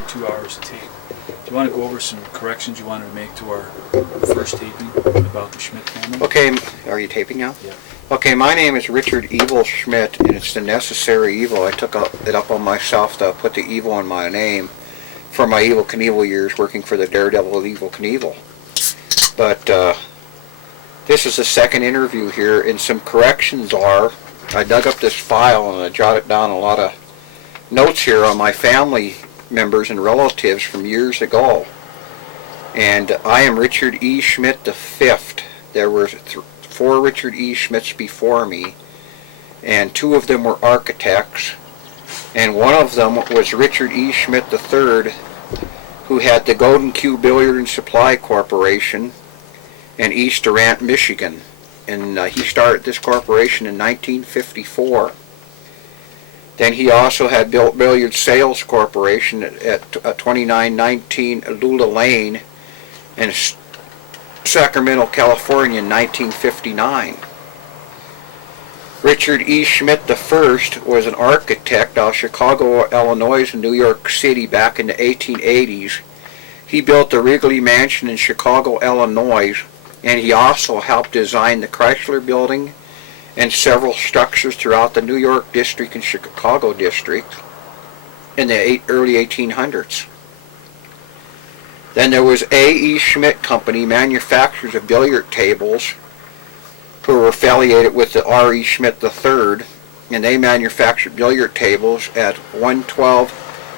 for 2 hours of tape. Do you want to go over some corrections you wanted to make to our first taping about the Schmidt family? Okay, are you taping now? Yeah. Okay, my name is Richard Evil Schmidt, and it's the necessary evil. I took it up on myself to put the evil in my name for my Evel Knievel years working for the Daredevil of Evel Knievel. But this is the second interview here, and some corrections are, I dug up this file and I jotted down a lot of notes here on my family members and relatives from years ago. And I am Richard E. Schmidt the Fifth. There were 4 Richard E. Schmidts before me, and 2 of them were architects, and one of them was Richard E. Schmidt III, who had the Golden Q Billiard and Supply Corporation in East Durant, Michigan. And he started this corporation in 1954. Then he also had built Billiard Sales Corporation at 2919 Lula Lane in Sacramento, California in 1959. Richard E. Schmidt I was an architect out of Chicago, Illinois, and New York City back in the 1880s. He built the Wrigley Mansion in Chicago, Illinois, and he also helped design the Chrysler Building and several structures throughout the New York district and Chicago district in the early 1800s. Then there was A. E. Schmidt Company, manufacturers of billiard tables, who were affiliated with the R. E. Schmidt III, and they manufactured billiard tables at 112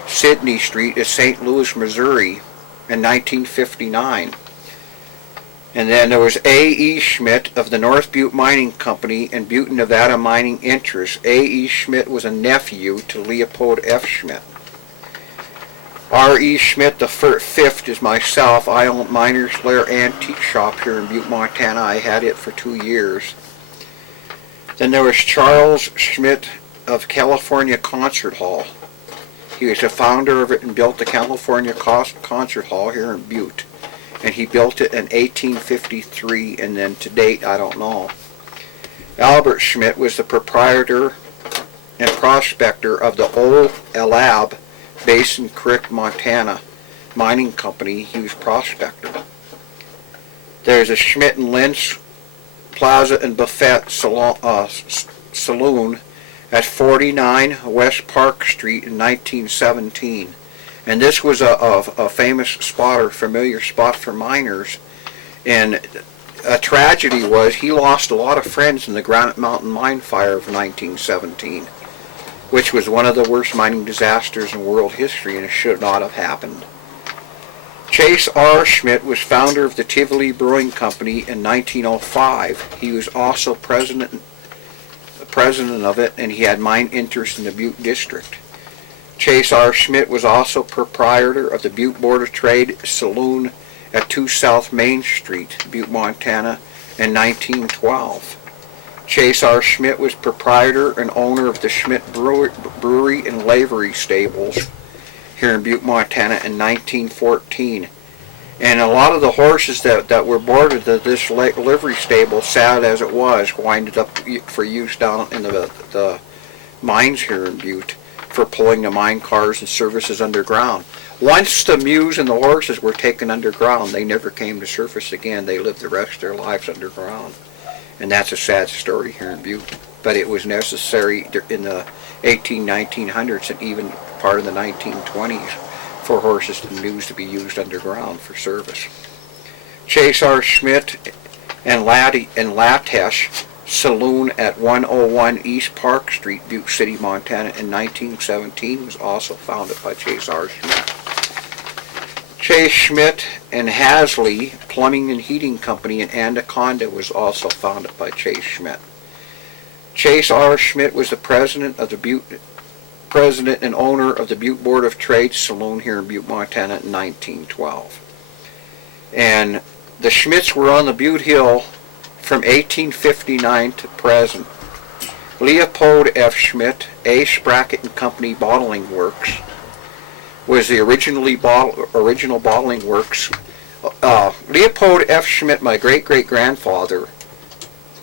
Sydney Street in St. Louis, Missouri in 1959. And then there was A. E. Schmidt of the North Butte Mining Company and Butte, Nevada Mining Interests. A. E. Schmidt was a nephew to Leopold F. Schmidt. R. E. Schmidt the Fifth is myself. I own Miner's Lair Antique Shop here in Butte, Montana. I had it for 2 years. Then there was Charles Schmidt of California Concert Hall. He was the founder of it and built the California Concert Hall here in Butte. And he built it in 1853, and then to date, I don't know. Albert Schmidt was the proprietor and prospector of the old Elab Basin Creek, Montana mining company. He was prospector. There's a Schmidt and Lentz Plaza and Buffet Saloon at 49 West Park Street in 1917. And this was a famous spot, or familiar spot for miners. And a tragedy was he lost a lot of friends in the Granite Mountain mine fire of 1917. Which was one of the worst mining disasters in world history, and it should not have happened. Chase R. Schmidt was founder of the Butte Brewing Company in 1905. He was also president of it, and he had mine interests in the Butte District. Chase R. Schmidt was also proprietor of the Butte Board of Trade Saloon at 2 South Main Street, Butte, Montana, in 1912. Chase R. Schmidt was proprietor and owner of the Schmidt Brewery and Lavery Stables here in Butte, Montana in 1914. And a lot of the horses that were boarded at this livery stable, sad as it was, winded up for use down in the mines here in Butte for pulling the mine cars and services underground. Once the mules and the horses were taken underground, they never came to surface again. They lived the rest of their lives underground. And that's a sad story here in Butte. But it was necessary in the 1900s and even part of the 1920s for horses and mules to be used underground for service. Chase R. Schmidt and Latesh Saloon at 101 East Park Street, Butte City, Montana in 1917 was also founded by Chase R. Schmidt. Chase Schmidt and Hasley Plumbing and Heating Company in Anaconda was also founded by Chase Schmidt. Chase R. Schmidt was the president and owner of the Butte Board of Trade Saloon here in Butte, Montana in 1912. And the Schmidts were on the Butte Hill from 1859 to present. Leopold F. Schmidt, A. Sprackett and Company Bottling Works, was the original bottling works. Leopold F. Schmidt, my great-great-grandfather,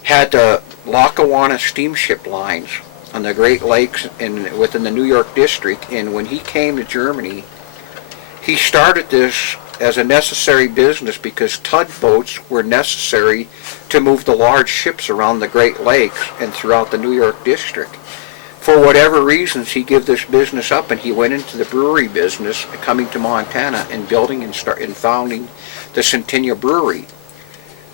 had the Lackawanna steamship lines on the Great Lakes within the New York district, and when he came to Germany, He started this as a necessary business because tugboats were necessary to move the large ships around the Great Lakes and throughout the New York district. For whatever reasons, he gave this business up and he went into the brewery business, coming to Montana and building and founding the Centennial Brewery.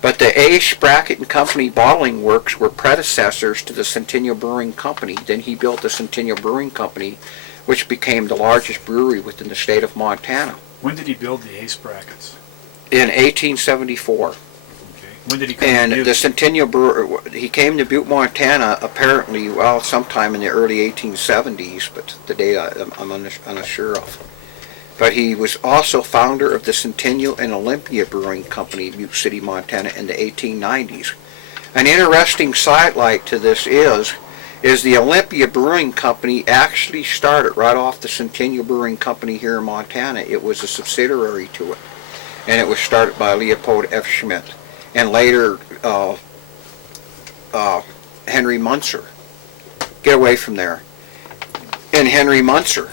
But the A. Sprackett and Company bottling works were predecessors to the Centennial Brewing Company. Then he built the Centennial Brewing Company, which became the largest brewery within the state of Montana. When did he build the ace brackets? In 1874. Okay. When did he come And to Butte? the Centennial Brewer, he came to Butte, Montana, apparently, well, sometime in the early 1870s, but the date I'm unsure of. But he was also founder of the Centennial and Olympia Brewing Company, Butte City, Montana, in the 1890s. An interesting sidelight to this is the Olympia Brewing Company actually started right off the Centennial Brewing Company here in Montana. It was a subsidiary to it, and it was started by Leopold F. Schmidt, and later Henry Munzer. Get away from there. And Henry Munzer.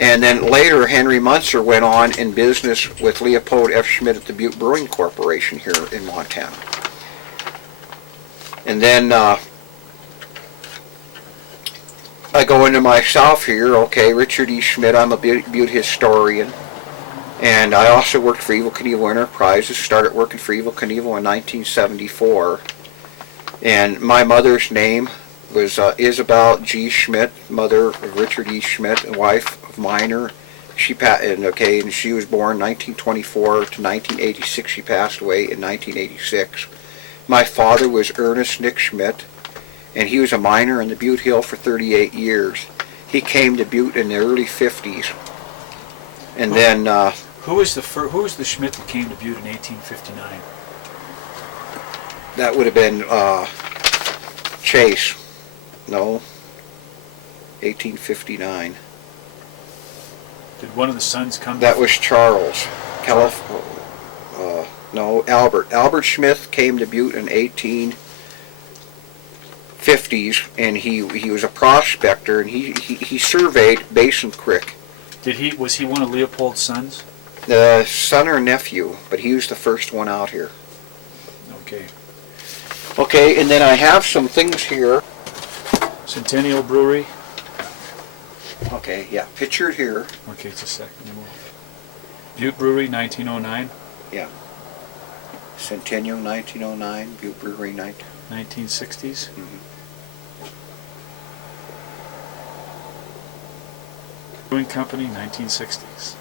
And then later Henry Munzer went on in business with Leopold F. Schmidt at the Butte Brewing Corporation here in Montana. And then I go into myself here, okay, Richard E. Schmidt, I'm a Butte historian. And I also worked for Evel Knievel Enterprises, started working for Evel Knievel in 1974. And my mother's name was Isabel G. Schmidt, mother of Richard E. Schmidt, and wife of Miner. And she was born 1924 to 1986. She passed away in 1986. My father was Ernest Nick Schmidt, and he was a miner in the Butte Hill for 38 years. He came to Butte in the early 50s. And then Who was the Schmidt that came to Butte in 1859? that would have been Chase. No. 1859. Did one of the sons come? That was Charles. No, Albert. Albert Schmidt came to Butte in 1850s, and he was a prospector, and he surveyed Basin Creek. Was he one of Leopold's sons? The son or nephew, but he was the first one out here. Okay. Okay, and then I have some things here. Centennial Brewery. Okay, yeah, pictured here. Okay, just a second. Butte Brewery, 1909. Yeah. Centennial, 1909. Butte Brewery, 1960s. Brewing Company, 1960s.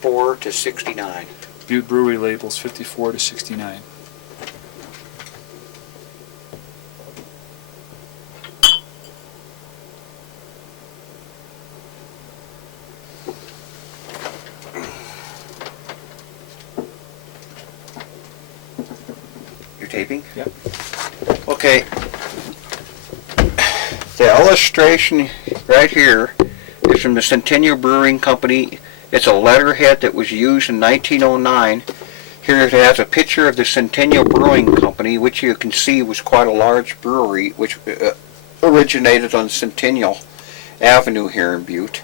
4 to 69. Butte Brewery labels, 54 to 69. Taping? Yep. Okay. The illustration right here is from the Centennial Brewing Company. It's a letterhead that was used in 1909. Here it has a picture of the Centennial Brewing Company, which you can see was quite a large brewery, which originated on Centennial Avenue here in Butte.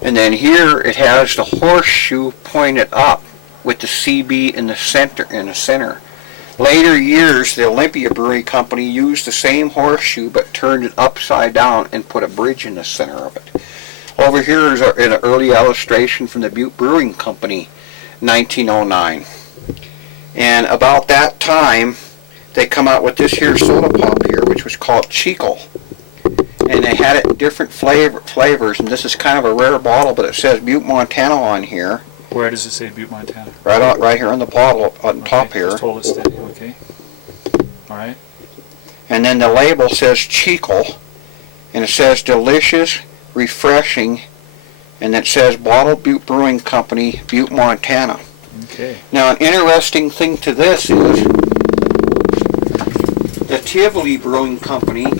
And then here it has the horseshoe pointed up with the CB in the center. Later years, the Olympia Brewing Company used the same horseshoe but turned it upside down and put a bridge in the center of it. Over here is an early illustration from the Butte Brewing Company, 1909. And about that time, they come out with this here soda pop here, which was called Chicle. And they had it in different flavors, and this is kind of a rare bottle, but it says Butte, Montana on here. Where does it say Butte, Montana? Right here on the bottle, on top here. Just hold it steady, okay. All right. And then the label says Chicle, and it says delicious, refreshing, and it says Bottled Butte Brewing Company, Butte, Montana. Okay. Now an interesting thing to this is the Tivoli Brewing Company,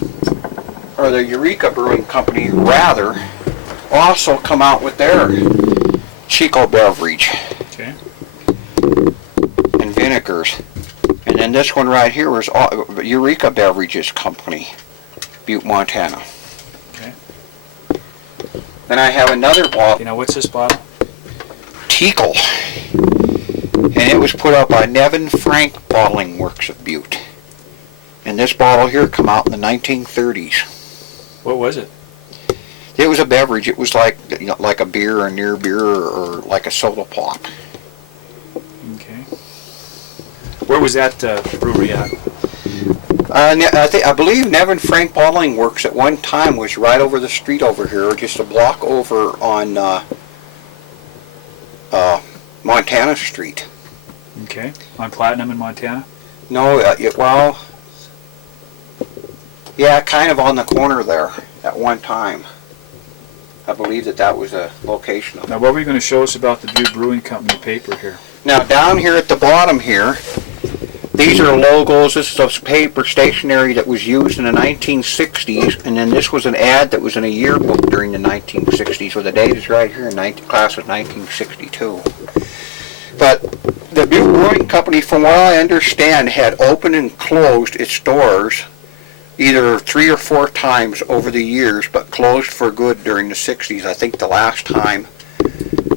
or the Eureka Brewing Company rather, also come out with their Chicle beverage. Okay. And vinegars. And then this one right here was Eureka Beverages Company, Butte, Montana. Okay. Then I have another bottle, Okay, now what's this bottle? Teakle, and it was put out by Nevin Frank Bottling Works of Butte. And this bottle here come out in the 1930s. What was it? It was a beverage. It was like, you know, like a beer or near beer or like a soda pop. Okay. Where was that brewery at? I believe Nevin Frank Bottling Works at one time was right over the street over here, just a block over on Montana Street. Okay. On Platinum in Montana? No, well, yeah, kind of on the corner there at one time. I believe that was a location of it. Now, what were you going to show us about the Butte Brewing Company paper here? Now, down here at the bottom here, these are logos. This is a paper stationery that was used in the 1960s, and then this was an ad that was in a yearbook during the 1960s, where the date is right here in class of 1962. But the Butte Brewing Company, from what I understand, had opened and closed its doors either 3 or 4 times over the years, but closed for good during the 60s. I think the last time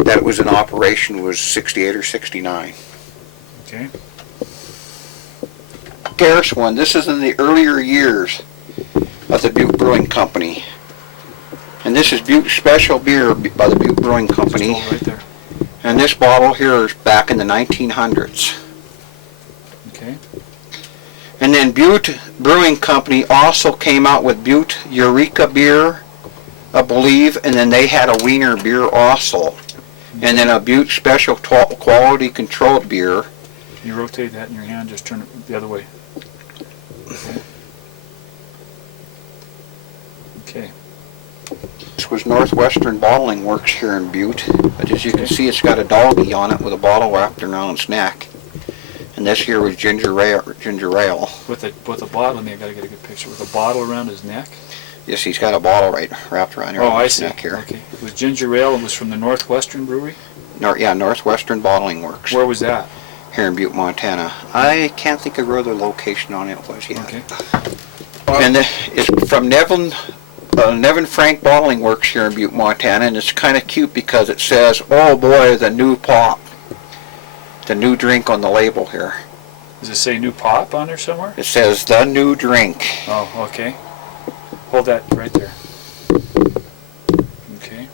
that it was in operation was 68 or 69. Okay. Scarce one. This is in the earlier years of the Butte Brewing Company. And this is Butte Special Beer by the Butte Brewing Company. Just hold right there. And this bottle here is back in the 1900s. Okay. And then Butte Brewing Company also came out with Butte Eureka beer, I believe, and then they had a Wiener beer also. And then a Butte Special Quality Controlled beer. Can you rotate that in your hand? Just turn it the other way. Okay. This was Northwestern Bottling Works here in Butte. But as you can see, it's got a doggy on it with a bottle wrapped around its neck. And this here was ginger ale. With a bottle, I got to get a good picture. With a bottle around his neck? Yes, he's got a bottle wrapped around Oh, I his see. neck here. Okay. It was ginger ale and was from the Northwestern Brewery? Northwestern Bottling Works. Where was that? Here in Butte, Montana. I can't think of where the location on it was yet. Okay. And it's from Nevin Frank Bottling Works here in Butte, Montana, and it's kind of cute because it says, "Oh boy, the new pop," the new drink on the label here. Does it say new pop on there somewhere? It says the new drink. Oh, okay. Hold that right there. Okay.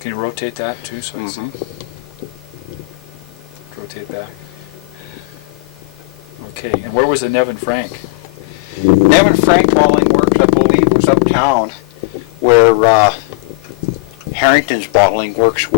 Can you rotate that too so I see? Rotate back. Okay, and where was the Nevin Frank? Nevin Frank Bottling Works, I believe, was uptown where Harrington's Bottling Works was.